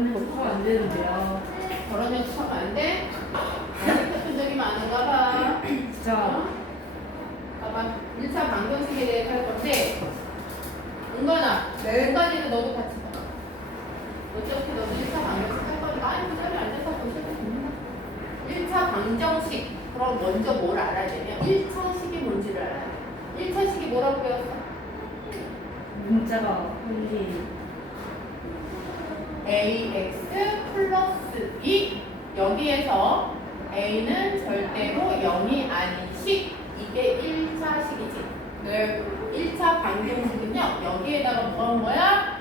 저런 연습하면 안 되는데요. 저런 연습하면 안 돼? 아직 같은 적이 많은가 봐. 진짜. 봐봐. 1차 방정식에 대해 할 건데, 은건아. 네. 은건이는 너도 같이 봐. 어차피 너도 1차 방정식 할 거니까, 아니, 그 자리에 앉아서 보셔도 됩니다. 1차 방정식. 그럼 먼저 뭘 알아야 되냐? 1차식이 뭔지를 알아야 돼. 1차식이 뭐라고 배웠어? 문자가 한개 ax 플러스 2 여기에서 a는 절대로 0이 아닌 식 이게 1차식이지. 네. 1차 방정식은요 여기에다가 뭐 한 거야?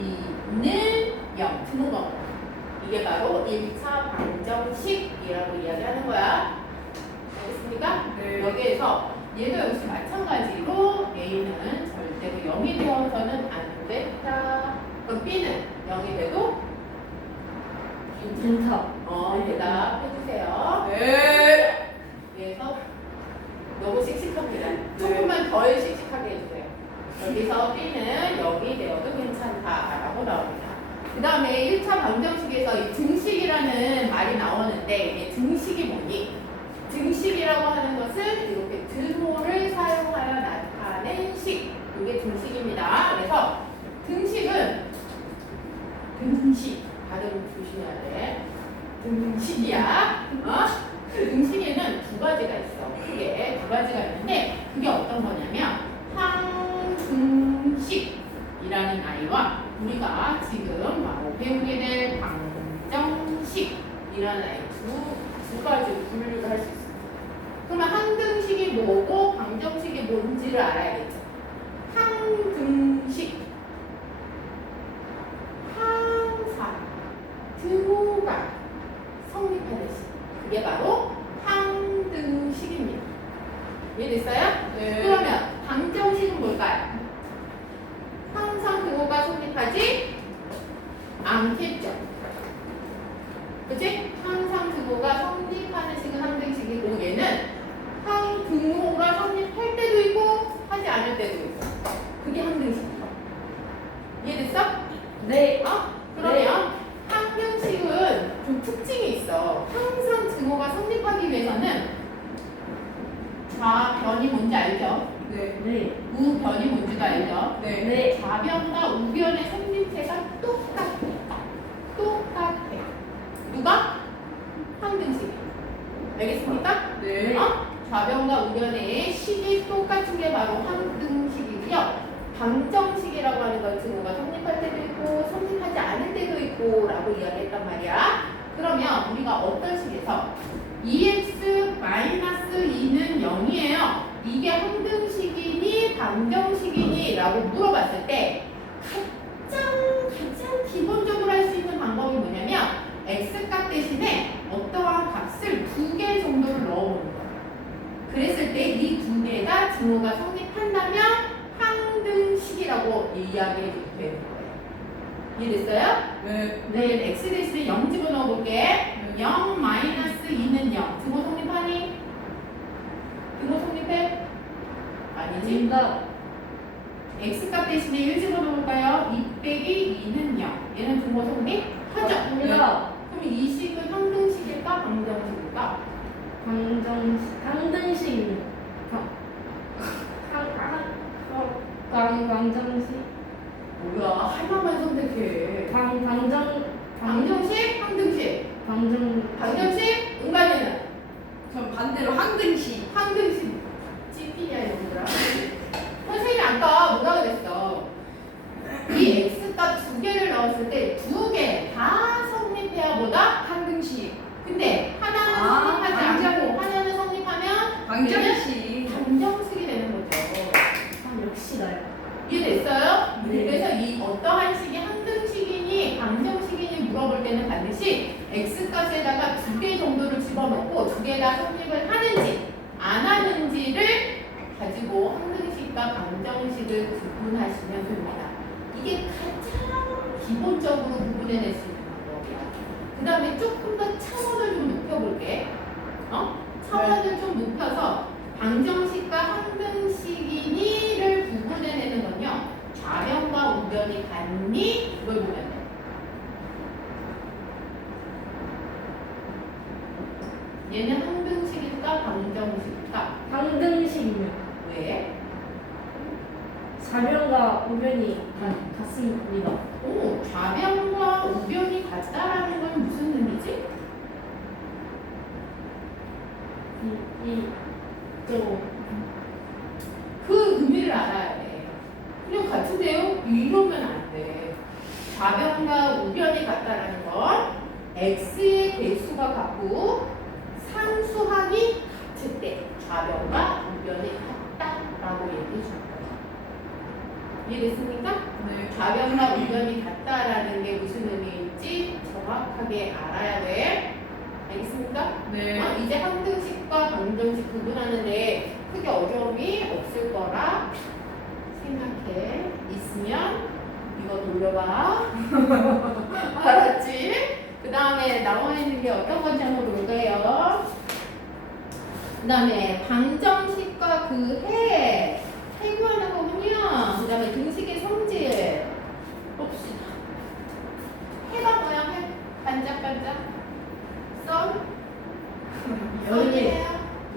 2는 0 등호. 이게 바로 1차 방정식이라고 이야기하는 거야. 알겠습니까? 네. 여기에서 얘도 역시 마찬가지로 a는 절대로 0이 되어서는 안 됐다. 그럼 b는 0이 돼도 괜찮다. 대답해주세요. 네. 그래서 너무 씩씩합니다. 조금만 덜 씩씩하게 해주세요. 여기서 b는 0이 되어도 괜찮다라고 나옵니다. 그 다음에 1차 방정식에서 이 등식이라는 말이 나오는데 이게 등식이 뭐니? 등식이라고 하는 것은 이렇게 등호를 사용하여 나타낸 식. 이게 등식입니다. 그래서 등식은 등식 발음 조심해야 돼. 등식이야. 등식에는 두 가지가 있어. 크게 두 가지가 있는데 그게 어떤 거냐면 항등식이라는 아이와 우리가 지금 바로 배우게 될 방정식이라는 아이 두 가지로 분류를 할 수 있습니다. 그러면 항등식이 뭐고 방정식이 뭔지를 알아야겠죠. 항등식 항상 등호가 성립하는 식 그게 바로 항등식입니다. 이해됐어요? 네. 그러면 방정식은 뭘까요? 항상 등호가 성립하지 않겠죠. 그치? 항상 등호가 성립하는 식은 항등식이고 얘는 항등호가 성립할 때도 있고 하지 않을 때도 있고 그게 항등식이야. 이해됐어? 네. 그러면 항등식은 좀 특징이 있어. 항상 등호가 성립하기 위해서는 좌변이 뭔지 알죠? 네. 네. 우변이 뭔지도 알죠? 네. 네. 좌변과 우변의 생김새가 똑같아. 누가? 항등식이. 알겠습니까? 네. 좌변과 우변의 식이 똑같은 게 바로 항등식이고요. 방정식이라고 하는 건 등호가 성립할 때도 있고 성립하지 않을 때도 있고 라고 이야기했단 말이야. 그러면 우리가 어떤 식에서 2x-2는 0이에요. 이게 항등식이니 방정식이니 라고 물어봤을 때 가장 기본적으로 할 수 있는 방법이 뭐냐면 x값 대신에 어떠한 값을 2개 정도를 넣어보는 거예요. 그랬을 때 이 2개가 등호가 성립한다면 항등식이라고 이야기해도 되는 거예요. 이해됐어요? 네. 네, x 대신에 0 집어넣어 볼게. 0-2는 0. 등호 성립하니? 등호 성립해? 아니지? 정답. x값 대신에 1 집어넣어 볼까요? 2 빼기 2는 0. 얘는 등호 성립하죠? 정답. 그럼 이 식은 항등식일까? 방정식일까? 항등식입니다. 방정식. 뭐야, 하나만 선택해. 방정식? 항등식? 방정식? 은간이는? 전 반대로 항등식. 항등식. 찌피냐 이놈들아. 선생님이 아까 뭐라 그랬어? 이 x값 2개를 넣었을 때 2개 다 성립해야 뭐다? 항등식. 근데 하나는 아, 성립하지 방정. 않고 하나는 성립하면 방정식. 방정식이 되는 거죠. 역시 나요. 이해됐어요? 네. 그래서 이 어떠한 식이 항등식이니 방정식이니 물어볼 때는 반드시 x값에다가 2개 정도를 집어넣고 2개 다 성립을 하는지 안 하는지를 가지고 항등식과 방정식을 구분하시면 됩니다. 이게 가장 기본적으로 구분해낼 수 있는 방법이야. 그 다음에 조금 더 차원을 좀 높여볼게. 차원을 좀 높여서 방정식과 항등식이니를 구분해내는 건요. 좌변과 우변이 같니? 이걸 보면 돼. 왜? 좌변과 우변이 같습니다. 오, 좌변과 우변이 같다라는 건 무슨 의미지? 그 의미를 알아야 돼. 그냥 같은데요? 이러면 안 돼. 좌변과 우변이 같다라는 건 x의 개수가 같고 상수항이 같을 때 좌변과 우변이 같다라고 얘기해 주는 거죠. 이해됐습니까? 네. 좌변과 우변이 같다라는 게 무슨 의미인지 정확하게 알아야 돼. 알겠습니까? 네. 이제 항등식과 방정식 구분하는데 크게 어려움이 없을 거라 생각해. 있으면 이거 돌려봐. 알았지? 그 다음에 나와 있는 게 어떤 건지 한번 볼까요? 그 다음에 방정식과 그 해 구하는 거군요. 그 다음에 등식의 성질 봅시다. 해가 뭐야? 해? 반짝반짝 선? 선이에요?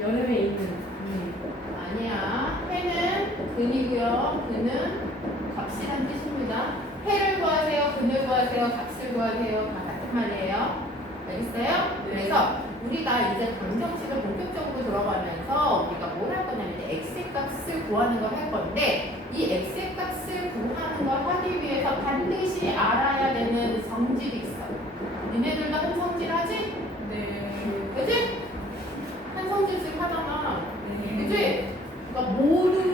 여름에 있는 아니야. 해는 근이고요. 근은 값이란 뜻입니다. 해를 구하세요. 근을 구하세요. 값을 구하세요. 다 같은 말이에요. 알겠어요? 네. 그래서 우리가 이제 방정식을 본격적으로 들어가면서 우리가 뭘 할 거냐면 이제 x의 값을 구하는 걸 할 건데 이 x의 값을 구하는 걸 하기 위해서 반드시 알아야 되는 성질이 있어. 니네들도 한 성질 하지? 네. 그치? 한 성질씩 하잖아. 네. 그치? 그러니까 모든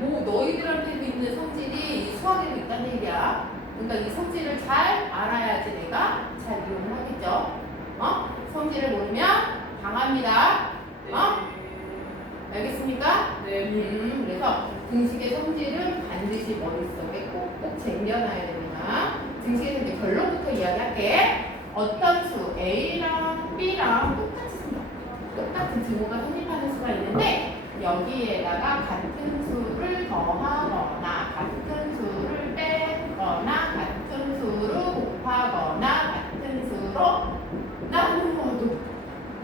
뭐 너희들한테도 있는 성질이 수학에도 있다는 얘기야. 그러니까 이 성질을 잘 알아야지 내가 잘 이용을 하겠죠. 성질을 모르면 당합니다. 알겠습니까? 네. 그래서 등식의 성질은 반드시 머릿속에 꼭꼭 쟁여놔야 됩니다. 등식에서 이제 결론부터 이야기할게. 어떤 수 A랑 B랑 똑같은 등호가 성립하는 수가 있는데 여기에다가 같은 수를 더하거나 같은 수를 빼거나 같은 수로 곱하거나 같은 수로 나누어도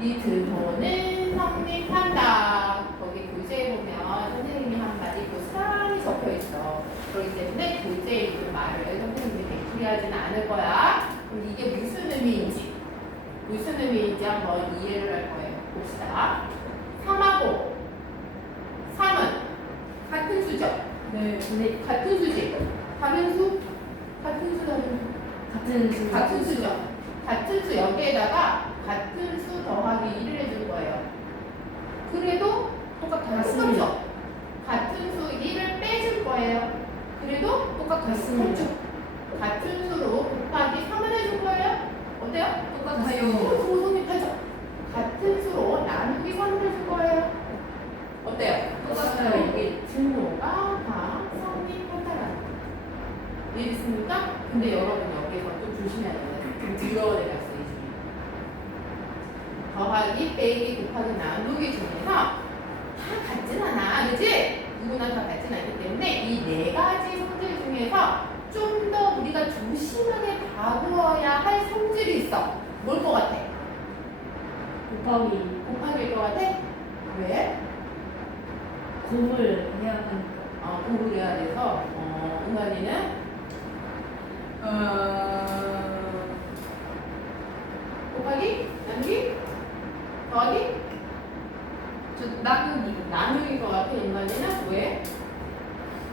이 등호는 성립한다. 거기 교재에 보면 선생님이 한 말이 고스란히 적혀 있어. 그렇기 때문에 교재에 있는 말을 선생님이 되풀이하지는 않을 거야. 그럼 이게 무슨 의미인지 한번 이해를 할 거예요. 봅시다. 3하고 3은 같은 수죠? 네. 근데 같은 수지? 다른 수? 다른 수. 같은 수죠? 같은 수 여기에다가 같은 수 더하기 1을 해줄 거예요. 그래도 똑같죠? 같은 수 1을 빼줄 거예요. 그래도 똑같습니다. 같은 수로 곱하기 3을 해줄 거예요. 어때요? 똑같아요. 성립하죠? 같은 수로 나누기 3을 해줄 거예요. 어때요? 똑같아요. 이게 등호가 다 성립한다라는 거예요. 이해됐습니까? 근데 여러분 여기서 좀 조심해야 돼요. 좀 들어야 돼요. 더하기, 빼기, 곱하기, 나누기 중에서 다 같진 않아. 그치? 누구나 다 같진 않기 때문에 이 네 가지 성질 중에서 좀 더 우리가 조심하게 다루어야 할 성질이 있어. 뭘 것 같아? 곱하기일 것 같아? 왜? 곱을 해야 하니까. 곱을 해야 돼서 은관이는 곱하기? 나누기? 더하기? 저 나누기. 나누기일 것 같아. 은관이는 왜?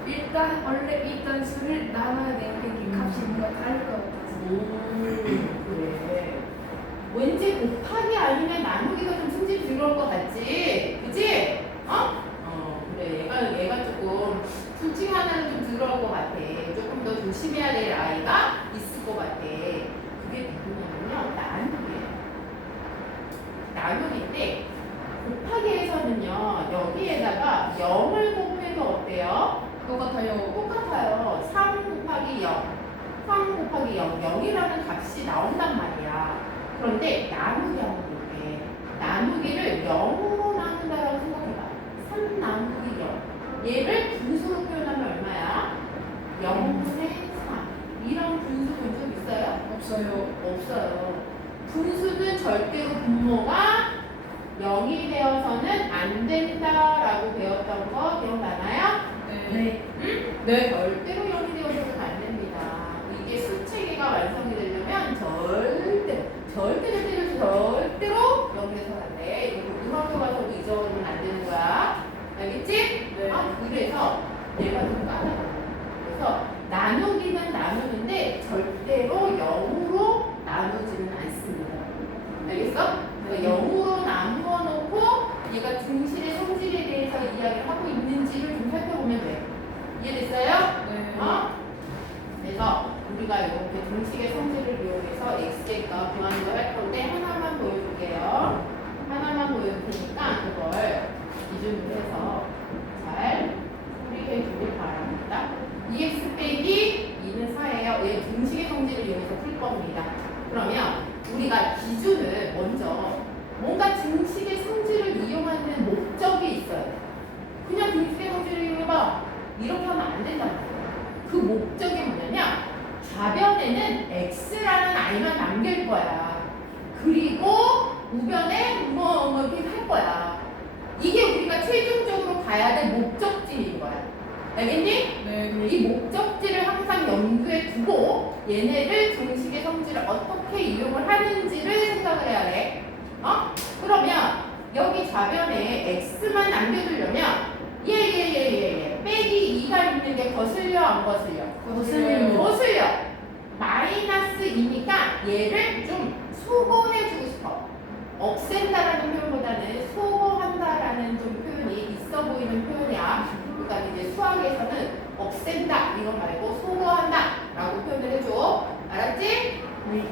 일단 원래 있던 수를 나눠야 되는데 이 값이 뭔가 다를 것 같아서. 그래. 왠지 곱하기 아니면 나누기가 좀 승질 들어올 것 같지? 그치? 그래. 얘가 조금 둘 중에 하나는 좀 들어올 것 같아. 조금 더 조심해야 될 아이가 있을 것 같아. 그게 누구냐면요. 나누기인데 곱하기에서는요. 여기에다가 0을 곱해도 어때요? 똑같아요. 3 곱하기 0. 3 곱하기 0. 0이라는 값이 나온단 말이야. 그런데 나누기 한번 볼게. 나누기를 0으로 나눈다라고 생각해봐. 3 나누기 0. 얘를 분수로 표현하면 얼마야? 0분의 3. 이런 분수 본 적 있어요? 없어요. 없어요. 분수는 절대로 분모가 0이 되어서는 안 된다라고 배웠던 거 기억나나요? 네. 네. 절대로 0이 되어서는 안 됩니다. 이게 수체계가 완성이 되려면 절대로 0이 돼서는 안 돼. 이거 고등학교 가서도 잊어버리면 안 되는 거야. 알겠지? 네. 그래서 얘가 좀 까다로워. 그래서 나누기는 나누는데 절대로 0으로 나누지는 않습니다. 알겠어? 그러니까 0으로 나누어 놓고 얘가 등식의 성질에 대해서 이야기를 하고 있는지를 좀 살펴보면 돼. 이해됐어요? 네. 그래서 우리가 이렇게 등식의 성질을 이용해서 x의 값 구하는 걸 할 건데 하나만 보여줄게요. 하나만 보여줄 테니까 그걸 기준으로 해서 잘 풀이해 주길 바랍니다. 2x 빼기 2는 4예요. 얘 등식의 성질을 이용해서 풀 겁니다. 그러면 우리가 기준을 먼저 뭔가 등식의 성질을 이용하는 목적이 있어요. 그냥 등식의 성질을 이용해봐. 이렇게 하면 안 된단 말이에요. 그 목적이 뭐냐면 좌변에는 x라는 i만 남길 거야. 그리고 우변에 뭐 이렇게 할 거야. 이게 우리가 최종적으로 가야 될 목적지인 거야. 알겠니? 네. 이 목적지를 항상 염두에 두고 얘네를 등식의 성질을 어떻게 이용을 하는지를 생각을 해야 돼. 그러면 여기 좌변에 x만 남겨두려면 빼기 2가 있는 게 거슬려 안 거슬려? 거슬려요. 거슬려. 마이너스 2니까 얘를 좀 소거해주고 싶어. 없앤다라는 표현보다는 소거한다라는 좀 표현이 있어 보이는 표현이야. 그러니까 이제 수학에서는 없앤다 이거 말고 소거한다라고 표현을 해줘. 알았지?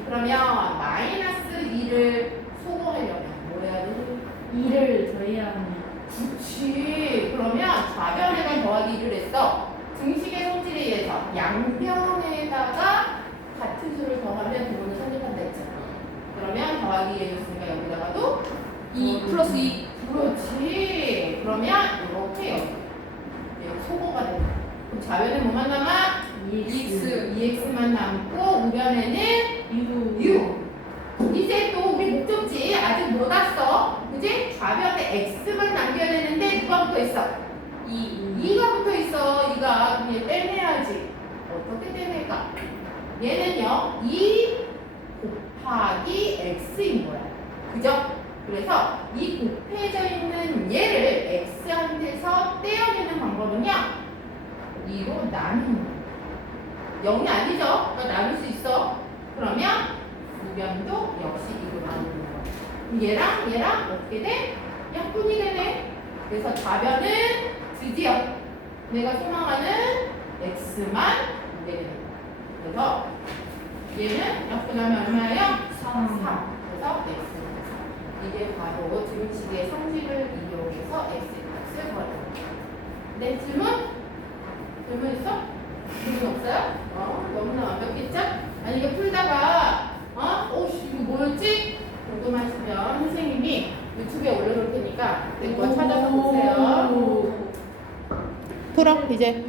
그러면 마이너스 2를 소거하려면 뭐 해야 되지? 2를 더해야 하면 그렇지. 그러면 좌변에다 더하기 2를 했어. 등식의 성질에 의해서 양변에다가 같은 수를 더하면 그거는 성립한다 했잖아. 그러면 더하기 2 해줬으니까 여기다가도 2 플러스 2. 그렇지. 그러면 이렇게 여기 소거가 된다. 그럼 좌변에 뭐만 남아? 2x만 남고 우변에는 6. 이제 또 우리 목적지 아직 못 왔어. 그지? 좌변에 x만 남겨야 되는데 누가 붙어 있어? 2가 붙어 있어. 2가. 그럼 얘 떼내야지. 어떻게 떼낼까? 얘는요 2 곱하기 x인 거야. 그죠? 그래서 이 곱해져 있는 얘를 x한테서 떼어내는 방법은요 2로 나누는 거야. 0이 아니죠? 그러니까 나눌 수 있어. 그러면 우변도 역시 2로 나누는 거야. 그럼 얘랑 어떻게 돼? 약분이 되네. 그래서 좌변은 드디어 내가 소망하는 x만 오게 되는 거야. 그래서 얘는 약분하면 얼마예요? 3. 그래서 x. 이게 바로 등식의 성질을 이용해서 x값을 구하는 거야. 네, 질문? 질문 있어? 질문 없어요? 너무나 완벽했죠? 아니 이거 풀다가 이거 뭐였지? 궁금하시면 선생님이 유튜브에 올려놓을 테니까 그거 찾아서 보세요. 풀어 이제.